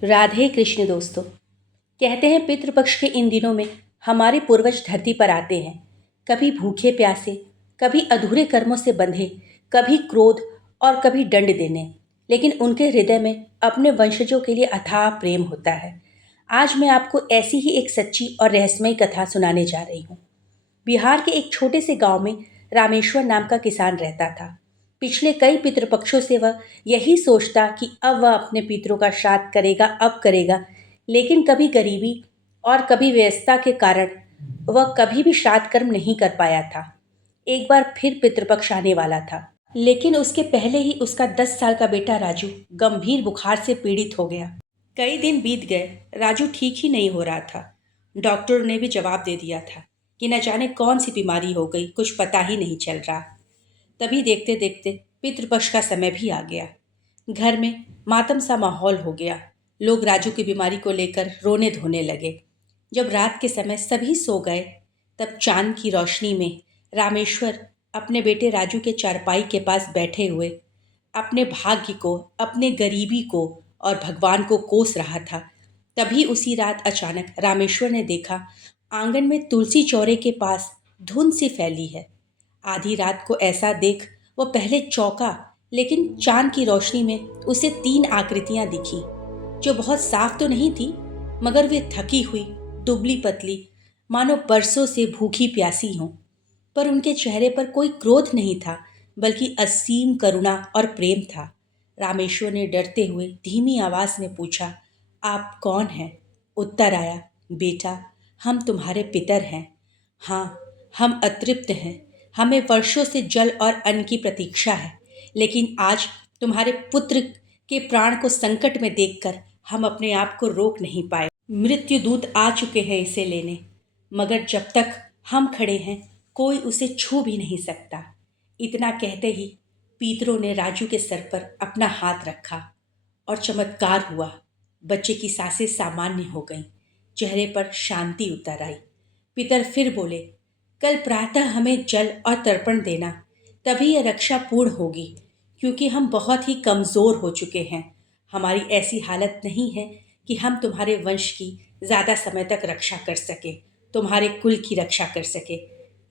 राधे कृष्ण दोस्तों। कहते हैं पितृपक्ष के इन दिनों में हमारे पूर्वज धरती पर आते हैं, कभी भूखे प्यासे, कभी अधूरे कर्मों से बंधे, कभी क्रोध और कभी दंड देने, लेकिन उनके हृदय में अपने वंशजों के लिए अथाह प्रेम होता है। आज मैं आपको ऐसी ही एक सच्ची और रहस्यमयी कथा सुनाने जा रही हूँ। बिहार के एक छोटे से गांव में रामेश्वर नाम का किसान रहता था। पिछले कई पितृपक्षों से वह यही सोचता कि अब वह अपने पितरों का श्राद्ध करेगा, अब करेगा, लेकिन कभी गरीबी और कभी व्यस्तता के कारण वह कभी भी श्राद्ध कर्म नहीं कर पाया था। एक बार फिर पितृपक्ष आने वाला था, लेकिन उसके पहले ही उसका 10 साल का बेटा राजू गंभीर बुखार से पीड़ित हो गया। कई दिन बीत गए, राजू ठीक ही नहीं हो रहा था। डॉक्टर ने भी जवाब दे दिया था कि न जाने कौन सी बीमारी हो गई, कुछ पता ही नहीं चल रहा। तभी देखते देखते पितृपक्ष का समय भी आ गया। घर में मातम सा माहौल हो गया। लोग राजू की बीमारी को लेकर रोने धोने लगे। जब रात के समय सभी सो गए, तब चांद की रोशनी में रामेश्वर अपने बेटे राजू के चारपाई के पास बैठे हुए अपने भाग्य को, अपने गरीबी को और भगवान को कोस रहा था। तभी उसी रात अचानक रामेश्वर ने देखा, आंगन में तुलसी चौरे के पास धुंध सी फैली है। आधी रात को ऐसा देख वो पहले चौंका, लेकिन चांद की रोशनी में उसे 3 आकृतियां दिखी, जो बहुत साफ तो नहीं थी, मगर वे थकी हुई, दुबली पतली, मानो बरसों से भूखी प्यासी हों। पर उनके चेहरे पर कोई क्रोध नहीं था, बल्कि असीम करुणा और प्रेम था। रामेश्वर ने डरते हुए धीमी आवाज में पूछा, आप कौन हैं? उत्तर आया, बेटा, हम तुम्हारे पितर हैं। हाँ, हम अतृप्त हैं। हमें वर्षों से जल और अन्न की प्रतीक्षा है, लेकिन आज तुम्हारे पुत्र के प्राण को संकट में देखकर हम अपने आप को रोक नहीं पाए। मृत्यु दूत आ चुके हैं इसे लेने, मगर जब तक हम खड़े हैं कोई उसे छू भी नहीं सकता। इतना कहते ही पीतरों ने राजू के सर पर अपना हाथ रखा और चमत्कार हुआ। बच्चे की सांसें सामान्य हो गईं, चेहरे पर शांति उतर आई। पितर फिर बोले, कल प्रातः हमें जल और तर्पण देना, तभी यह रक्षा पूर्ण होगी, क्योंकि हम बहुत ही कमज़ोर हो चुके हैं। हमारी ऐसी हालत नहीं है कि हम तुम्हारे वंश की ज़्यादा समय तक रक्षा कर सके, तुम्हारे कुल की रक्षा कर सके।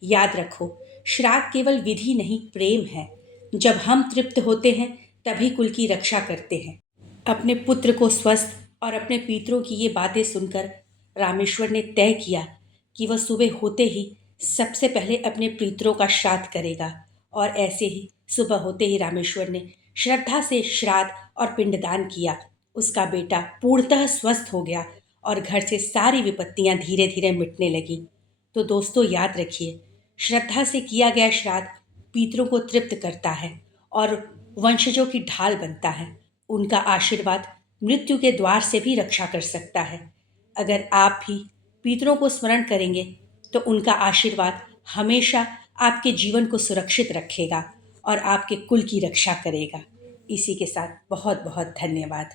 याद रखो, श्राद्ध केवल विधि नहीं, प्रेम है। जब हम तृप्त होते हैं तभी कुल की रक्षा करते हैं। अपने पुत्र को स्वस्थ और अपने पितरों की ये बातें सुनकर रामेश्वर ने तय किया कि वह सुबह होते ही सबसे पहले अपने पितरों का श्राद्ध करेगा। और ऐसे ही सुबह होते ही रामेश्वर ने श्रद्धा से श्राद्ध और पिंडदान किया। उसका बेटा पूर्णतः स्वस्थ हो गया और घर से सारी विपत्तियां धीरे धीरे मिटने लगी। तो दोस्तों, याद रखिए, श्रद्धा से किया गया श्राद्ध पितरों को तृप्त करता है और वंशजों की ढाल बनता है। उनका आशीर्वाद मृत्यु के द्वार से भी रक्षा कर सकता है। अगर आप भी पितरों को स्मरण करेंगे तो उनका आशीर्वाद हमेशा आपके जीवन को सुरक्षित रखेगा और आपके कुल की रक्षा करेगा। इसी के साथ बहुत बहुत धन्यवाद।